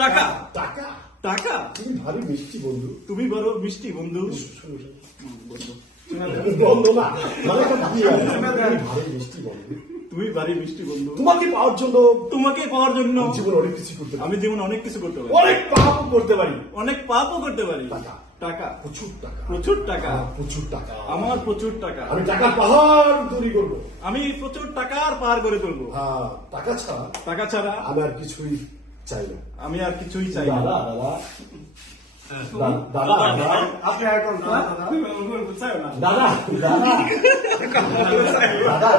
টাকা টাকা টাকা তুমি ভারী মিষ্টি বন্ধু। তুমি বড় মিষ্টি বন্ধু। বন্ধু না মানে একটা ভারী মিষ্টি বন্ধু। তুমি ভারী মিষ্টি বন্ধু। তোমাকে পাওয়ার জন্য তোমাকে পাওয়ার জন্য জীবন অনেক কিছু করতে পারি। আমি জীবনে অনেক কিছু করতে পারি, অনেক পাপও করতে পারি, অনেক পাপও করতে পারি। টাকা টাকা প্রচুর টাকা প্রচুর টাকা প্রচুর টাকা আমার প্রচুর টাকা। আমি টাকার পাহাড় তৈরি করবো। আমি প্রচুর টাকার পার করে তুলবো। হ্যাঁ টাকা ছাড়া টাকা ছাড়া আমি আর কিছুই চাই না। আমি আর কিছুই চাই না। দাদা দাদা দাদা দাদা আপনি এখন দাদা দাদা দাদা দাদা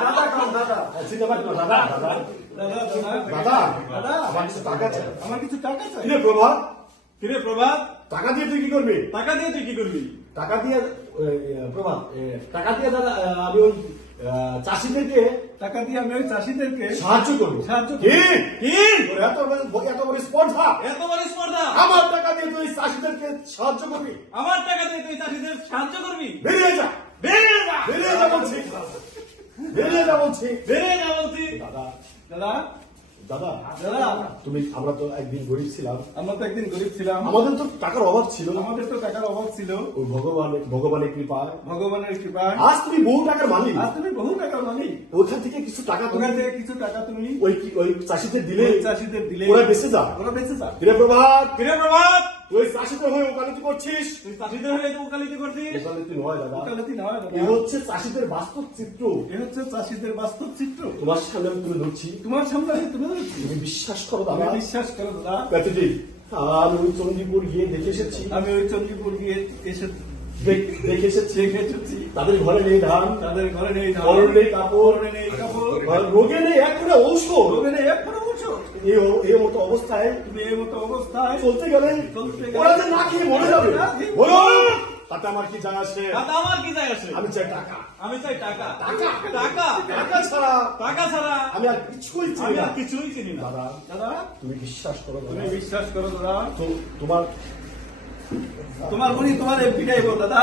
দাদা কোন দাদা? সিনেমার দাদা দাদা দাদা দাদা আমার কিছু টাকা চাই। আমার কিছু টাকা চাই। কিরে প্রভাত, কিরে প্রভাত, টাকা দিয়ে তুই কি করবি? টাকা দিয়ে তুই কি করবি? টাকা দিয়ে প্রভাত টাকা দিয়ে দাদা আমি ওই চাষিদেরকে টাকা দিয়ে আমি ওই চাষিদেরকে সাহায্য করবো। সাহায্য কি কি তোর এত বড় স্পর্ধা? এত বড় স্পর্ধা? আমার টাকা দিয়ে তুই চাষিদেরকে সাহায্য করবি? আমার টাকা দিয়ে তুই চাষিদের সাহায্য করবি? বেরিয়ে যা, বেরিয়ে যা, বেরিয়ে যা বলছি, বেরিয়ে যা বলছি। বেরিয়ে যা বলছি। দাদা দাদা দাদা দাদা আমরা তো একদিন গরিব ছিলাম, আমরা তো একদিন গরিব ছিলাম, আমাদের তো টাকার অভাব ছিল না। আমাদের তো টাকার অভাব ছিল। ওই ভগবানের কৃপায় ভগবানের কৃপায় আজ তুমি বহু টাকার মালিক। আজ তুমি বহু টাকার মালিক। ওইখান থেকে কিছু টাকা তুমি ওখান থেকে কিছু টাকা তুমি ওই চাষিদের দিলে, ওই চাষিদের দিলে ওরা বেঁচে যা। ওরা বেঁচে যা। কিরে প্রভাত, কিরে প্রভাত, তুই চাষিদের হয়ে ওকালতি করছিস? তুই চাষিদের হয়ে ওকালতি করছিস? ওকালতি নয় দাদা, ওকালতি নয় এ দাদা, হচ্ছে চাষিদের বাস্তব চিত্র। এ হচ্ছে চাষিদের বাস্তব চিত্র। তোমার সামনে আমি তুলে ধরছি, তোমার সামনে আমি তুলে ধরছি। তুমি বিশ্বাস করো তুমি দাদা। বিশ্বাস করো দাদা, প্যাথেটি আমি ওই চণ্ডীপুর গিয়ে দেখে এসেছি, আমি ওই চণ্ডীপুর গিয়ে এসে দেখে এসেছি দেখে এসেছি তাদের ঘরে নেই ধান, তাদের ঘরে নেই ধান, ঘরে নেই কাপড়, ঘরে নেই কাপড়, রোগে নেই এক করে ঔষধ। রোগে নেই এক ফোঁটা ঔষধ। এই মতো অবস্থায় তুমি এই মতো অবস্থায় চলতে গেলে ওরা যে না খেয়ে মরে যাবে। বলো তাতে আমার কি যায় আসে? তাতে আমার কি যায় আসে? আমি চাই টাকা। আমি চাই টাকা। টাকা টাকা টাকা ছাড়া টাকা ছাড়া আমি আর কিছুই চাই আমি না। আর কিছুই চিনি না। দাদা দাদা তুমি বিশ্বাস করো তুমি দাদা, বিশ্বাস করো দাদা, তো তোমার তোমার মনি তোমার পিটাইবো দাদা।